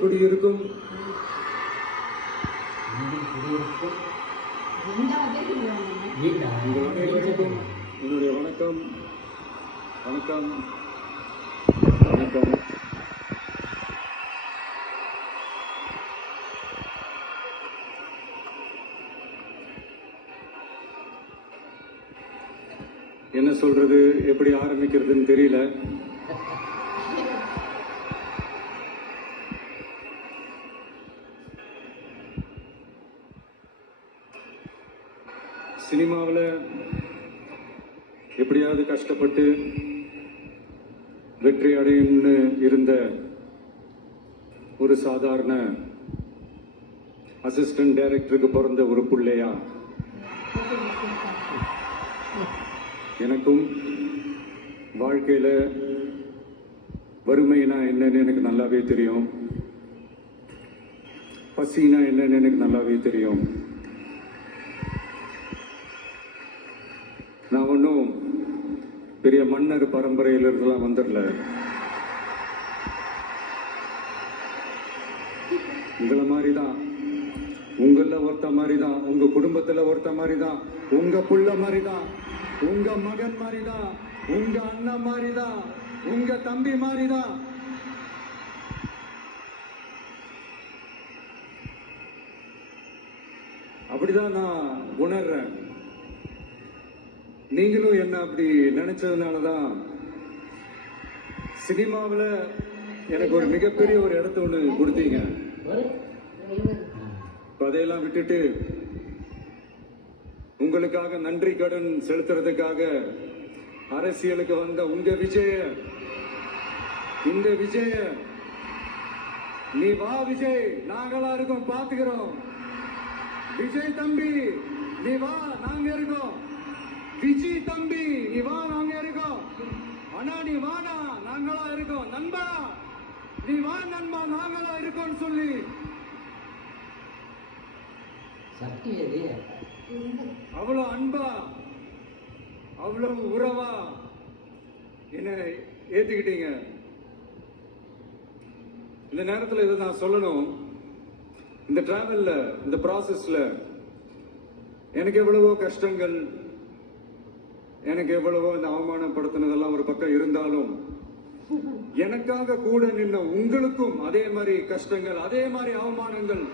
குடியிருக்கும் என்னுடைய வணக்கம் வணக்கம் வணக்கம். என்ன சொல்றது, எப்படி ஆரம்பிக்கிறதுன்னு தெரியல. சினிமாவில் எப்படியாவது கஷ்டப்பட்டு வெற்றி அடையும்னு இருந்த ஒரு சாதாரண அசிஸ்டன்ட் டைரக்டருக்கு பிறந்த ஒரு பிள்ளையா எனக்கும் வாழ்க்கையில வறுமைனா என்னன்னு எனக்கு நல்லாவே தெரியும், பசினா என்னன்னு எனக்கு நல்லாவே தெரியும். நான் ஒன்றும் பெரிய மன்னர் பரம்பரையிலிருந்துலாம் வந்துடல. உங்களை மாதிரி தான், உங்கள ஒருத்த மாதிரி தான், உங்க குடும்பத்துல ஒருத்த மாதிரி தான், உங்க புள்ள மாதிரி தான், உங்க மகன் மாதிரி தான், உங்க அண்ணன் மாதிரி தான், உங்க தம்பி மாதிரி தான். அப்படிதான் நான் உணர்றேன். நீங்களும் என்ன அப்படி நினைச்சதுனாலதான் சினிமாவில் எனக்கு ஒரு மிகப்பெரிய ஒரு இடத்த ஒண்ணு கொடுத்தீங்க. அதையெல்லாம் விட்டுட்டு உங்களுக்காக நன்றி கடன் செலுத்துறதுக்காக அரசியலுக்கு வந்த உங்க விஜய, இந்த விஜய, நீ வா விஜய், நாங்களா இருக்கோம், பாத்துக்கிறோம். விஜய் தம்பி நீ வா, நாங்க இருக்கோம். விஜய் தம்பி நீ வா, நாங்க இருக்கோம். அண்ணா நீ வாடா, நாங்களா இருக்கோம். நண்பா நீ வா நண்பா, நாங்களா இருக்கோம்னு சொல்லி அவ்வளவு அன்பா, அவ்வளவு உறவா என்ன ஏத்துக்கிட்டீங்க. இந்த நேரத்தில் இதை நான் சொல்லணும். இந்த டிராவல்ல, இந்த ப்ராசஸ்ல எனக்கு எவ்வளவோ கஷ்டங்கள், எனக்கு எவ்வளவோ இந்த அவமானப்படுத்தினதெல்லாம் ஒரு பக்கம் இருந்தாலும், எனக்காக கூட நின்ன உங்களுக்கும் அதே மாதிரி கஷ்டங்கள், அதே மாதிரி அவமானங்கள்